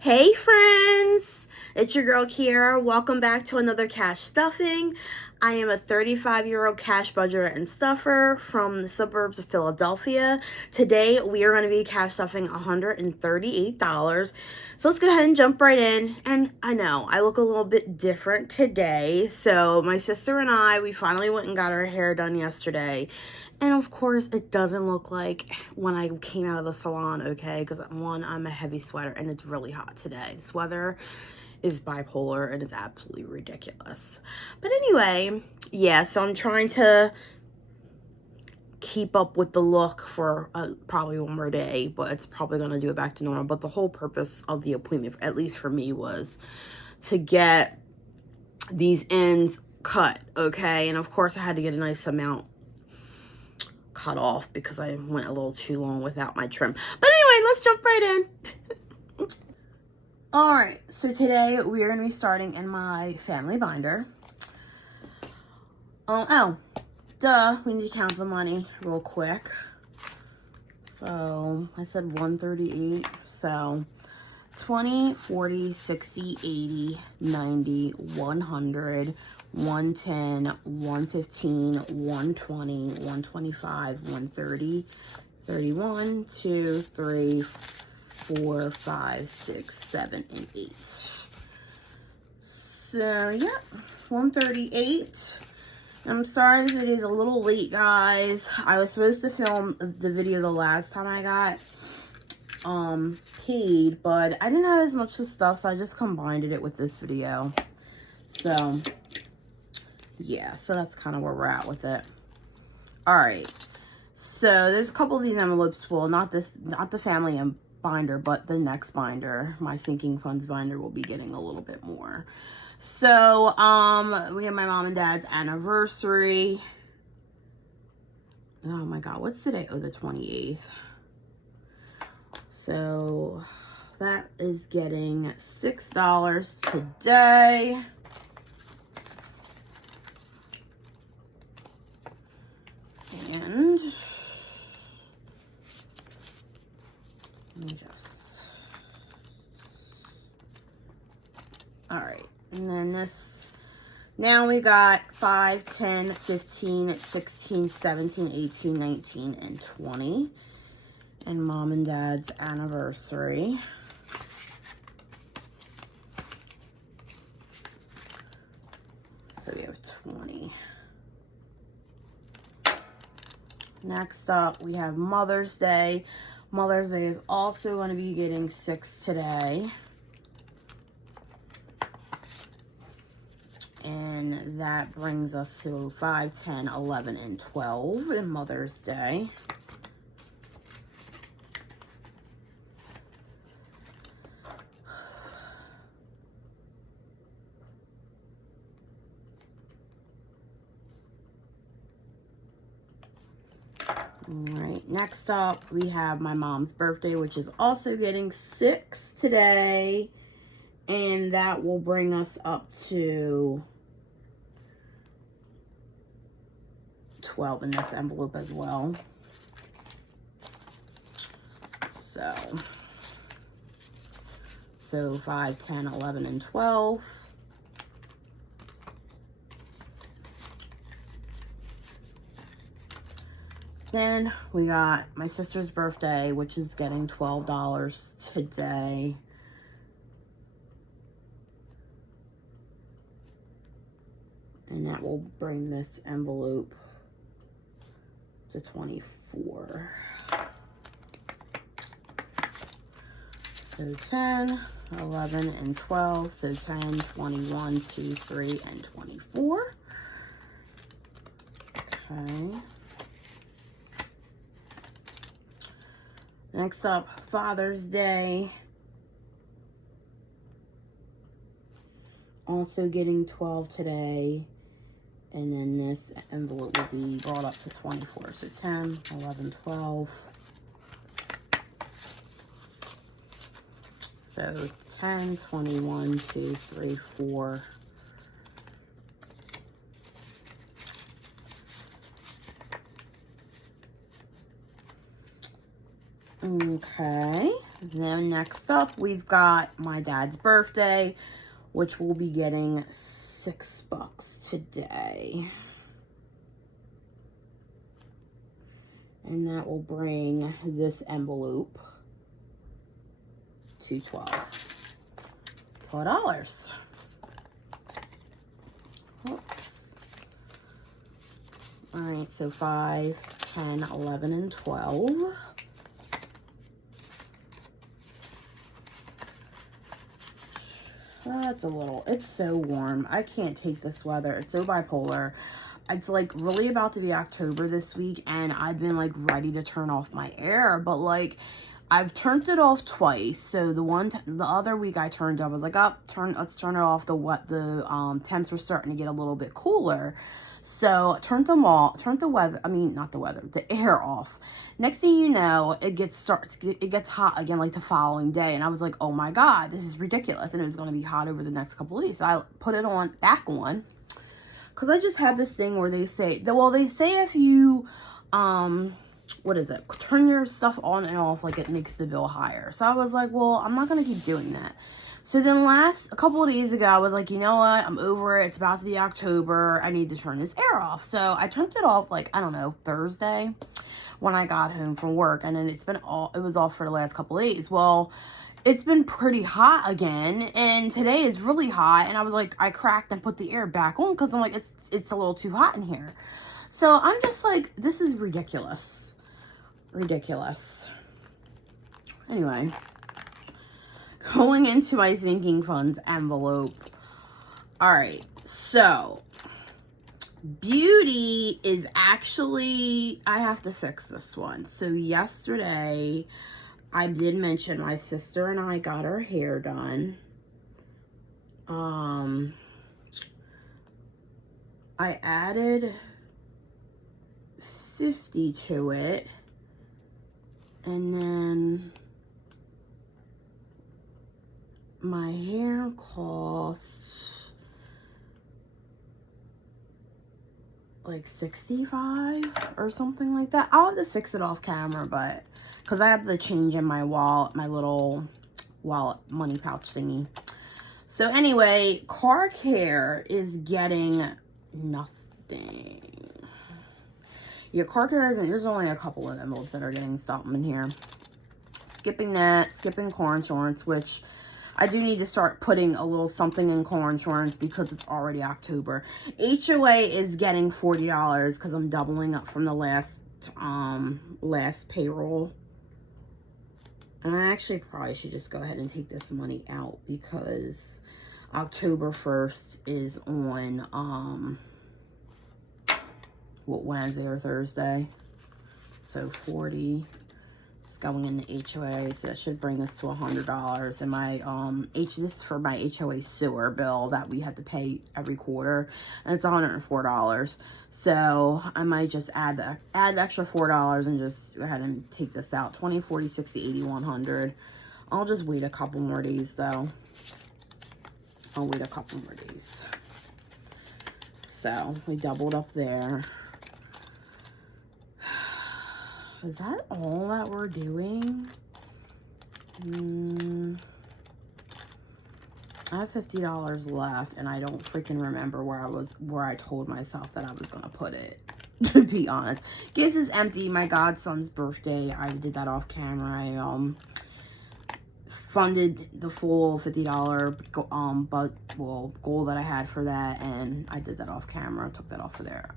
Hey friends, it's your girl Kiera. Welcome back to another cash stuffing. I am a 35-year-old cash budgeter and stuffer from the suburbs of Philadelphia. Today we are going to be cash stuffing $138. So let's go ahead and jump right in. And I know I look a little bit different today. So my sister and we finally went and got our hair done yesterday. And of course, it doesn't look like when I came out of the salon, okay? Because one, I'm a heavy sweater and it's really hot today. This weather is bipolar and it's absolutely ridiculous. But anyway, yeah, so I'm trying to keep up with the look for probably one more day, but it's probably going to do it back to normal. But the whole purpose of the appointment, at least for me, was to get these ends cut, okay? And of course, I had to get a nice amount cut off because I went a little too long without my trim. But anyway, let's jump right in. Alright, so today we are going to be starting in my family binder. We need to count the money real quick. So, I said 138, so 20, 40, 60, 80, 90, 100, 110, 115, 120, 125, 130, 31, 2, 3, 4, 5, 6, 7, and 8. So, yeah, 138. I'm sorry this video is a little late, guys. I was supposed to film the video the last time I got paid, but I didn't have as much stuff, so I just combined it with this video. So, yeah, so that's kind of where we're at with it. Alright, so there's a couple of these envelopes full, not the family binder, but the next binder, my sinking funds binder, will be getting a little bit more. So, we have my mom and dad's anniversary. Oh my god, what's today? Oh, the 28th. So, that is getting $6 today. And let me just, all right, and then this, now we got 5, 10, 15, 16, 17, 18, 19, and 20, and mom and dad's anniversary. So we have 20. Next up, we have Mother's Day. Mother's Day is also going to be getting 6 today. And that brings us to 5, 10, 11, and 12 in Mother's Day. Alright, next up we have my mom's birthday, which is also getting 6 today. And that will bring us up to 12 in this envelope as well. So 5, 10, 11, and 12. Then we got my sister's birthday, which is getting $12 today. And that will bring this envelope to 24. So 10, 11, and 12. So 10, 21, 2, 3, and 24. Okay. Next up, Father's Day. Also getting 12 today. And then this envelope will be brought up to 24. So 10, 11, 12. So 10, 21, 2, 3, 4. Okay, then next up we've got my dad's birthday, which we'll be getting $6 today. And that will bring this envelope to $12. Oops. All right, so 5, 10, 11, and 12. That's a little, it's so warm. I can't take this weather. It's so bipolar. It's like really about to be October this week, and I've been like ready to turn off my air, but like I've turned it off twice. So the other week I turned it off, I was like, let's turn it off. The temps were starting to get a little bit cooler. So turned the air off. Next thing you know, it gets hot again like the following day. And I was like, oh my God, this is ridiculous. And it was going to be hot over the next couple of days. So I put it back on. Cause I just have this thing where they say if you, turn your stuff on and off, like it makes the bill higher. So I was like, well, I'm not going to keep doing that. So then a couple of days ago, I was like, you know what? I'm over it. It's about to be October. I need to turn this air off. So I turned it off like, I don't know, Thursday when I got home from work. And then it was off for the last couple of days. Well, it's been pretty hot again. And today is really hot. And I was like, I cracked and put the air back on because I'm like, it's a little too hot in here. So I'm just like, this is ridiculous. Ridiculous. Anyway. Going into my sinking funds envelope. All right, so beauty is actually, I have to fix this one. So yesterday, I did mention my sister and I got our hair done. I added 50 to it, and then my hair costs like $65 or something like that. I'll have to fix it off camera, but because I have the change in my wallet, my little wallet money pouch thingy. So anyway, car care is getting nothing. Your car care isn't, there's only a couple of envelopes that are getting stuff in here. Skipping that, skipping car insurance, which I do need to start putting a little something in car insurance because it's already October. HOA is getting $40 because I'm doubling up from the last payroll. And I actually probably should just go ahead and take this money out because October 1st is on, Wednesday or Thursday. So 40. Just going in the HOA, so that should bring us to $100. And my this is for my HOA sewer bill that we have to pay every quarter, and it's $104. So I might just add the extra $4 and just go ahead and take this out. 20, 40, 60, 80, 100. I'll just wait a couple more days though. I'll wait a couple more days. So we doubled up there. Is that all that we're doing? I have $50 left, and I don't freaking remember where I told myself that I was gonna put it. To be honest, gifts is empty. My godson's birthday, I did that off camera. I funded the full $50 goal that I had for that, and I did that off camera. Took that off of there.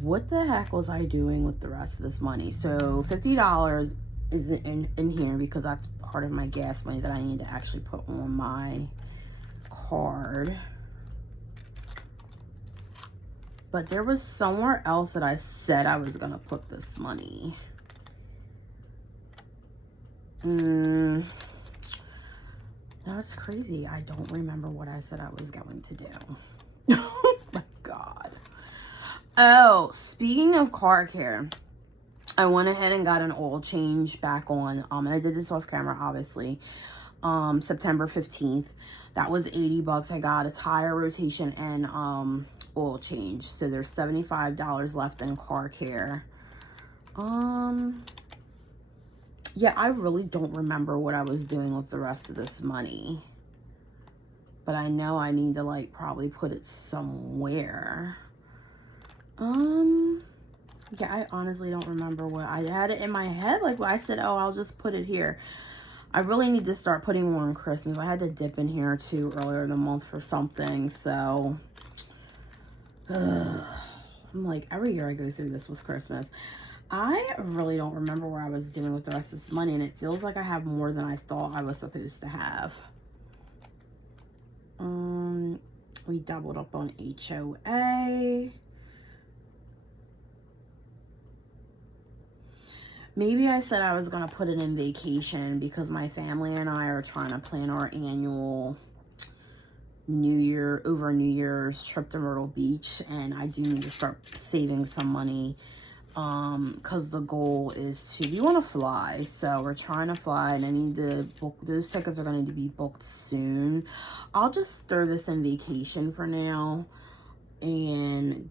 What the heck was I doing with the rest of this money? So $50 is in here because that's part of my gas money that I need to actually put on my card. But there was somewhere else that I said I was gonna put this money. That's crazy. I don't remember what I said I was going to do. Oh my God. Oh, speaking of car care, I went ahead and got an oil change back on. And I did this off camera, obviously. September 15th. That was $80. I got a tire rotation and oil change. So there's $75 left in car care. Yeah, I really don't remember what I was doing with the rest of this money. But I know I need to, like, probably put it somewhere. Yeah, I honestly don't remember what I had it in my head. Like, I said, oh, I'll just put it here. I really need to start putting more on Christmas. I had to dip in here too earlier in the month for something. So, I'm like, every year I go through this with Christmas. I really don't remember what I was doing with the rest of this money. And it feels like I have more than I thought I was supposed to have. We doubled up on HOA. Maybe I said I was going to put it in vacation because my family and I are trying to plan our annual New Year's trip to Myrtle Beach, and I do need to start saving some money because the goal is we want to fly, so we're trying to fly, and I need to book. Those tickets are going to be booked soon. I'll just throw this in vacation for now, and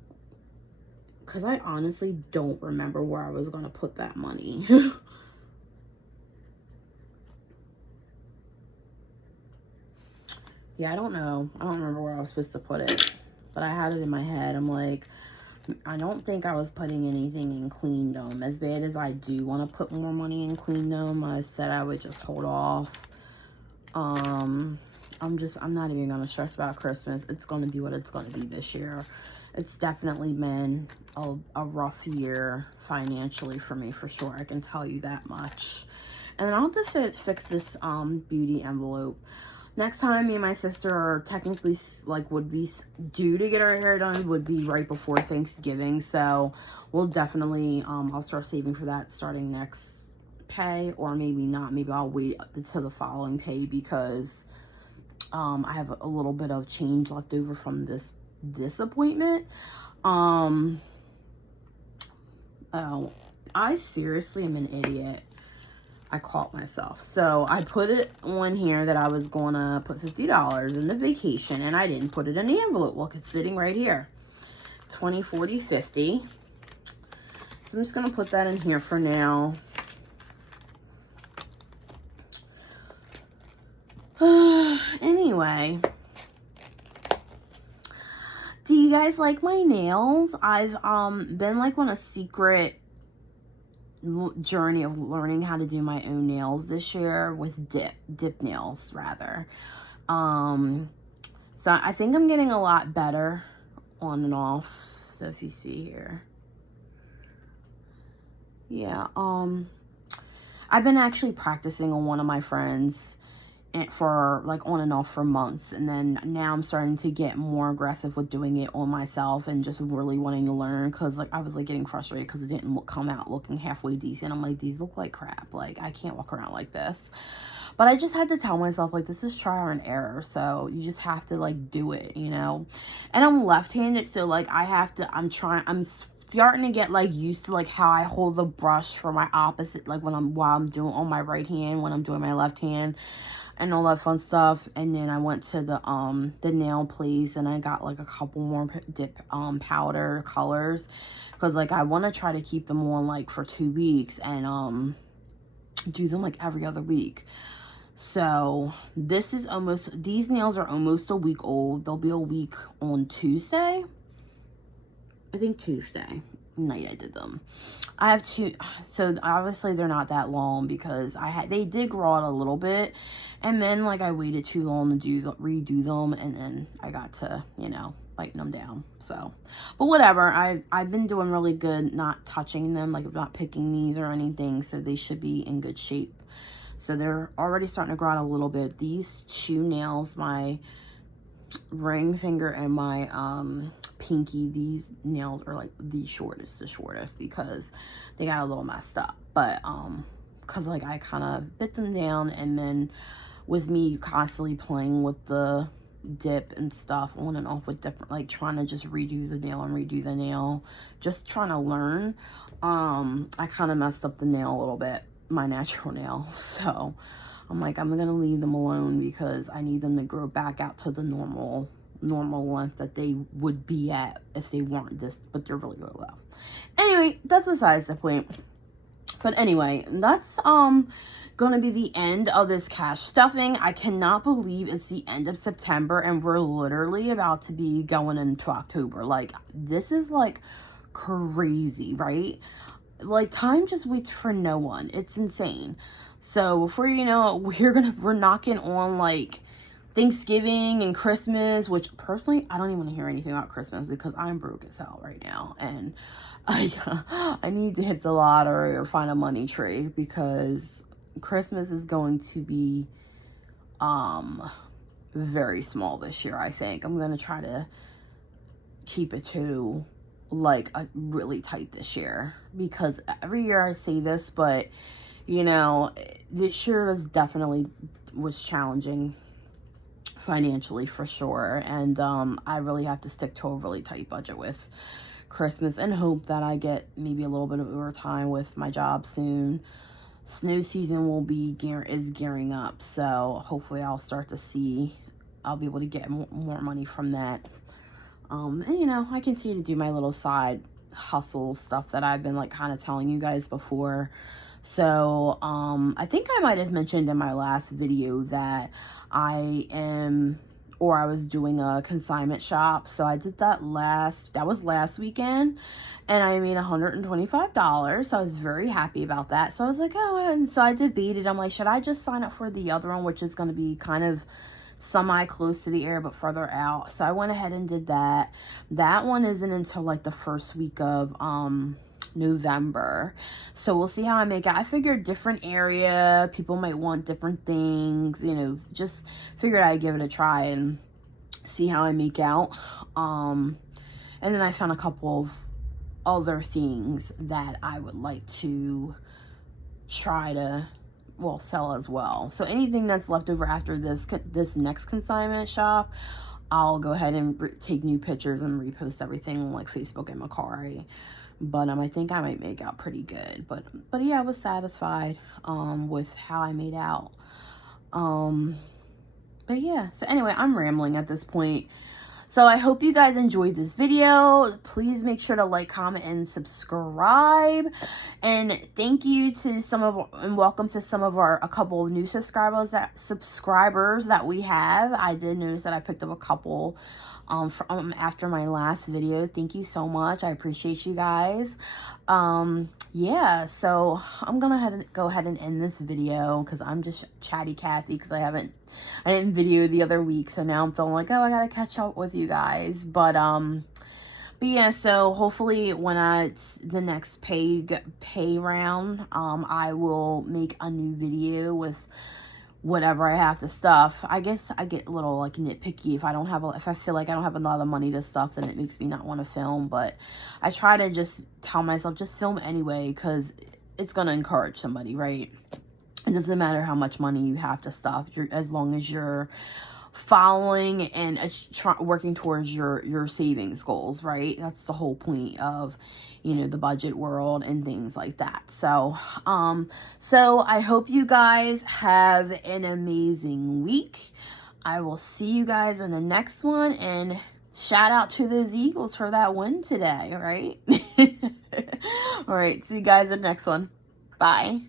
because I honestly don't remember where I was going to put that money. Yeah, I don't know. I don't remember where I was supposed to put it, but I had it in my head. I'm like, I don't think I was putting anything in Queendom. As bad as I do want to put more money in Queendom, I said I would just hold off. I'm not even going to stress about Christmas. It's going to be what it's going to be this year. It's definitely been a rough year financially for me, for sure. I can tell you that much. And I'll have to fix this beauty envelope. Next time me and my sister are technically, like, would be due to get our hair done would be right before Thanksgiving. So we'll definitely, I'll start saving for that starting next pay, or maybe not. Maybe I'll wait until the following pay because I have a little bit of change left over from this appointment. Oh, I seriously am an idiot. I caught myself. So I put it on here that I was gonna put $50 in the vacation, and I didn't put it in the envelope. Look, it's sitting right here. 20, 40, 50. So I'm just gonna put that in here for now. Anyway, do you guys like my nails? I've been like on a secret journey of learning how to do my own nails this year with dip nails rather. So I think I'm getting a lot better on and off. So if you see here, yeah, I've been actually practicing on one of my friends for like on and off for months, and then now I'm starting to get more aggressive with doing it on myself and just really wanting to learn, because like I was like getting frustrated because it didn't come out looking halfway decent. I'm like, these look like crap, like I can't walk around like this. But I just had to tell myself, like, this is trial and error, so you just have to like do it, you know. And I'm left-handed, so like I'm starting to get like used to like how I hold the brush for my opposite, like while I'm doing on my right hand, when I'm doing my left hand, and all that fun stuff. And then I went to the nail place, and I got like a couple more dip powder colors, because like I want to try to keep them on like for 2 weeks and do them like every other week. So these nails are almost a week old. They'll be a week on Tuesday. I think Tuesday night I did them. I have two, so obviously they're not that long because they did grow out a little bit, and then like I waited too long to redo them, and then I got to, you know, biting them down. So, but whatever, I've been doing really good not touching them, like I'm not picking these or anything, so they should be in good shape. So they're already starting to grow out a little bit. These two nails, my ring finger and my pinky, these nails are like the shortest because they got a little messed up. But because like I kind of bit them down, and then with me constantly playing with the dip and stuff on and off with different, like trying to just redo the nail, just trying to learn, I kind of messed up the nail a little bit, my natural nail. So I'm like, I'm gonna leave them alone because I need them to grow back out to the normal length that they would be at if they weren't this, but they're really, really low. Anyway, that's besides the point. But anyway, that's gonna be the end of this cash stuffing. I cannot believe it's the end of September and we're literally about to be going into October. Like, this is like crazy, right? Like, time just waits for no one. It's insane. So before you know it, we're knocking on like Thanksgiving and Christmas, which personally I don't even want to hear anything about Christmas because I'm broke as hell right now, and I need to hit the lottery or find a money trade because Christmas is going to be very small this year. I think I'm gonna try to keep it to like a really tight this year, because every year I say this, but you know, this year was challenging financially for sure, and I really have to stick to a really tight budget with Christmas and hope that I get maybe a little bit of overtime with my job soon. Snow season is gearing up, so hopefully I'll be able to get more money from that. And you know, I continue to do my little side hustle stuff that I've been like kind of telling you guys before. So I think I might have mentioned in my last video that I was doing a consignment shop. So I did that was last weekend, and I made $125. So I was very happy about that. So I was like, oh, and so I debated. I'm like, should I just sign up for the other one, which is going to be kind of semi close to the air but further out? So I went ahead and did that. That one isn't until like the first week of November, so we'll see how I make it. I figured different area, people might want different things, you know, just figured I'd give it a try and see how I make out. And then I found a couple of other things that I would like to try to sell as well. So anything that's left over after this next consignment shop, I'll go ahead and take new pictures and repost everything on like Facebook and Mercari. But I think I might make out pretty good. But yeah, I was satisfied with how I made out. But yeah, so anyway, I'm rambling at this point. So I hope you guys enjoyed this video. Please make sure to like, comment, and subscribe. And thank you to welcome to a couple of new subscribers that we have. I did notice that I picked up a couple after my last video. Thank you so much. I appreciate you guys. Yeah, so I'm gonna go ahead and end this video because I'm just chatty Cathy because I didn't video the other week, so now I'm feeling like, oh, I gotta catch up with you guys. But yeah, so hopefully when the next pay round, I will make a new video with whatever I have to stuff. I guess I get a little like nitpicky if I feel like I don't have a lot of money to stuff, then it makes me not want to film. But I try to just tell myself, just film anyway, because it's going to encourage somebody, right? It doesn't matter how much money you have to stuff, as long as you're following and working towards your savings goals, right? That's the whole point of, you know, the budget world and things like that. So so I hope you guys have an amazing week. I will see you guys in the next one, and shout out to those Eagles for that win today, right? All right, see you guys in the next one. Bye.